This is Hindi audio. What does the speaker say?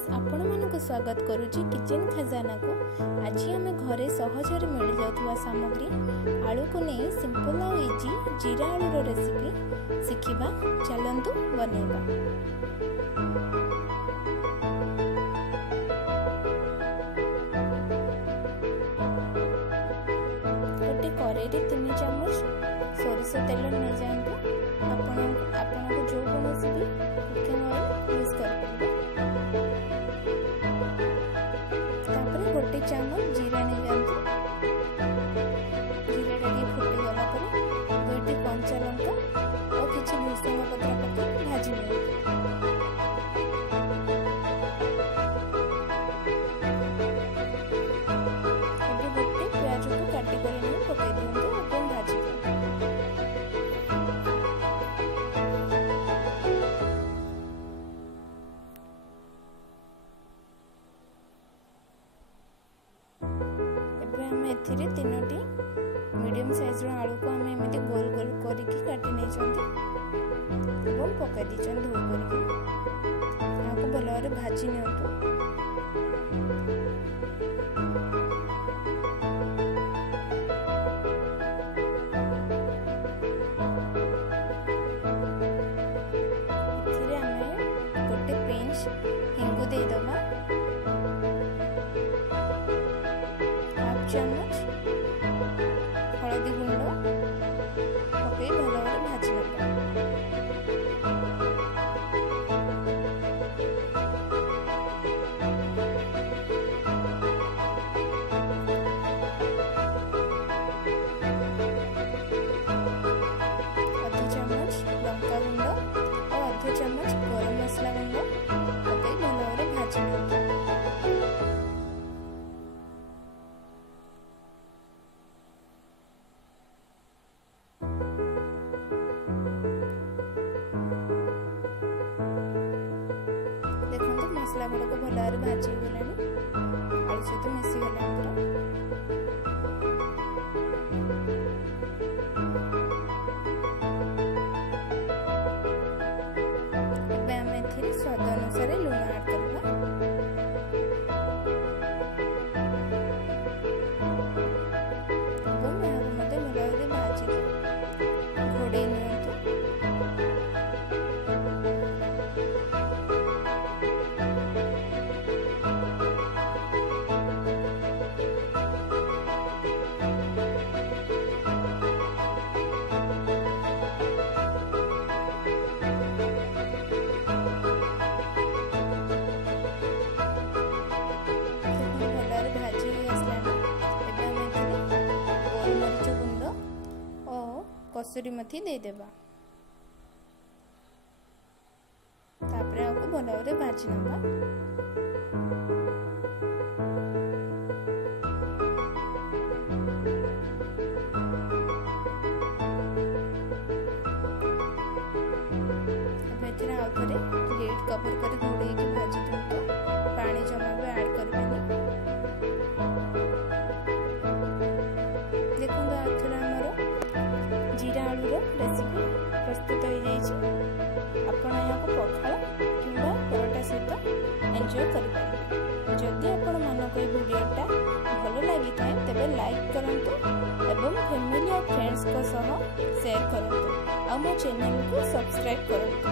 फ्रेंड्स, आपण मानक स्वागत करुची किचन खजाना को। आज आम घरे सहजरे मिल जाउथुवा सामग्री आलू को नहीं सिंपल और इजी जीरा आलू रेसिपी शिखिबा। चलंतु बनैबा। गोटे कड़ाई 3 चम्मच सोरिष तेल नहीं जातु। आपण को जो कौन भी कुकिंग ऑयल यूज कर गोटे चम्मच जीरा नहीं जातु। जीरा टा फुटी गला पर 2टी कंचा लंका और किसी भूसंग पत्र पकाई भाजी नि। गोटे प्याज को काटी पकाई दिंतु और भाजी एथिरे 3टी मीडियम साइज रो आलू को हम एमिति गोल गोल करिकि काटी नै छथि एवं पकाई दी छन धोई करिकि आको भलरे भाजी नियंतु। एथिरे हमें गोटे पिंच हिंगु दे दबा। चम्मच हलदी गुंड पकई भल भावे भाजी नवा। आधा चम्मच लंका गुंड और आधा चम्मच गरम मसला गुंड पकई भल भावे भाजी नवा। मसला गुड़क भल भाव भाजी गला आलू सहित मिसी गला। स्वाद अनुसार लुण ऐड करबा। भल भाव भाजी घोड़े नियंतु। कसूरी मेथी दे देबा। तापरे आको भल भाव भाजी नवा। एथिरे आउ थरे लिड कवर कर घोड़े के भाजी दिंतु। पानी जमा भी ऐड करबेनी। देखो आथरा हमरो जीरा आलू रेसिपी प्रस्तुत हो जाइए। आपण यहाँ पखाल किंबा परोटा सहित एंजॉय करें। जदि आपण मानक ये वीडियोटा भल लगी था तेबे लाइक करंतु एवं फैमिली और फ्रेंड्स को सह शेयर करंतु और मो चैनल को सब्सक्राइब करंतु।